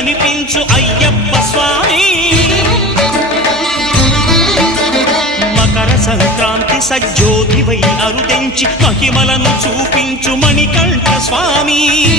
కనిపించు అయ్యప్ప స్వామి మకర సంక్రాంతి సజ్జోతివై అరుదెంచి మహిమలను చూపించు మణికంఠ స్వామి